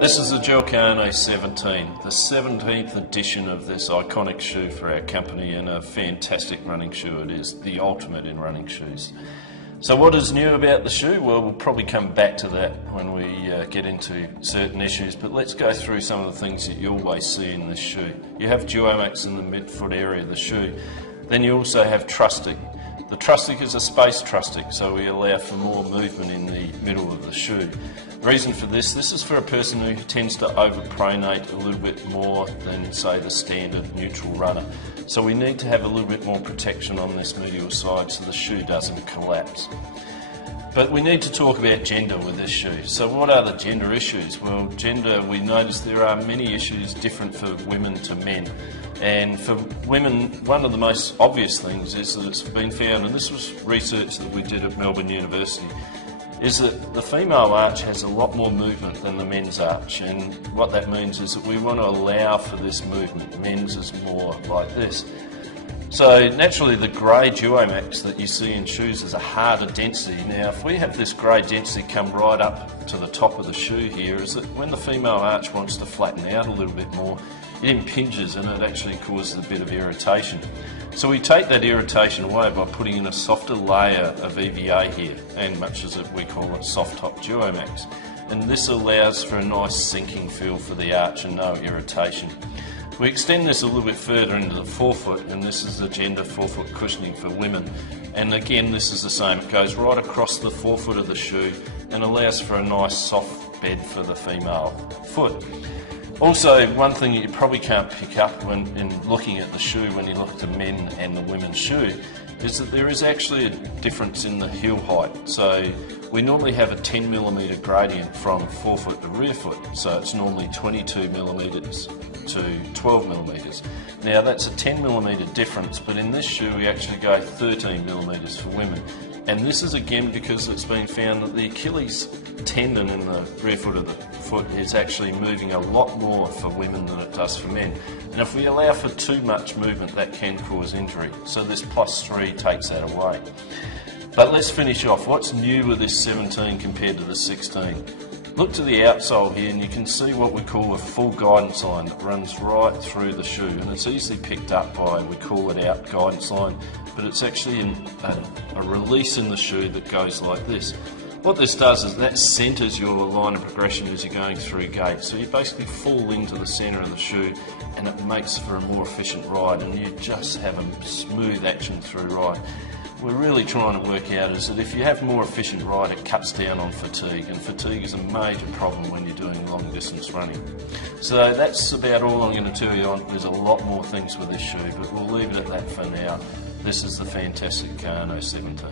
This is the Gel Kayano 17, the 17th edition of this iconic shoe for our company, and a fantastic running shoe it is, the ultimate in running shoes. So what is new about the shoe? Well, we'll probably come back to that when we get into certain issues, but let's go through some of the things that you always see in this shoe. You have duomax in the midfoot area of the shoe, then you also have trusting. The trustic is a space trustic, so we allow for more movement in the middle of the shoe. The reason for this is for a person who tends to overpronate a little bit more than, say, the standard neutral runner. So we need to have a little bit more protection on this medial side so the shoe doesn't collapse. But we need to talk about gender with this shoe. So what are the gender issues? Well, gender, we notice there are many issues different for women to men. And for women, one of the most obvious things is that it's been found, and this was research that we did at Melbourne University, is that the female arch has a lot more movement than the men's arch. And what that means is that we want to allow for this movement. Men's is more like this. So naturally the grey duomax that you see in shoes is a harder density. Now if we have this grey density come right up to the top of the shoe here, is that when the female arch wants to flatten out a little bit more, it impinges and it actually causes a bit of irritation. So we take that irritation away by putting in a softer layer of EVA here, and much as we call it soft top duomax. And this allows for a nice sinking feel for the arch and no irritation. We extend this a little bit further into the forefoot, and this is the gender forefoot cushioning for women. And again, this is the same. It goes right across the forefoot of the shoe and allows for a nice soft bed for the female foot. Also, one thing you probably can't pick up when in looking at the shoe when you look at the men and the women's shoe is that there is actually a difference in the heel height. So we normally have a 10mm gradient from forefoot to rear foot, so it's normally 22mm to 12mm. Now that's a 10mm difference, but in this shoe we actually go 13mm for women. And this is again because it's been found that the Achilles tendon in the rear foot of the foot is actually moving a lot more for women than it does for men. And if we allow for too much movement, that can cause injury. So this +3 takes that away. But let's finish off. What's new with this 17 compared to the 16? Look to the outsole here and you can see what we call a full guidance line that runs right through the shoe, and it's easily picked up by, we call it out guidance line, but it's actually a release in the shoe that goes like this. What this does is that centres your line of progression as you're going through gait, so you basically fall into the centre of the shoe and it makes for a more efficient ride, and you just have a smooth action through ride. We're really trying to work out is that if you have more efficient ride, it cuts down on fatigue, and fatigue is a major problem when you're doing long distance running. So that's about all I'm going to tell you on. There's a lot more things with this shoe, but we'll leave it at that for now. This is the fantastic Kayano 17.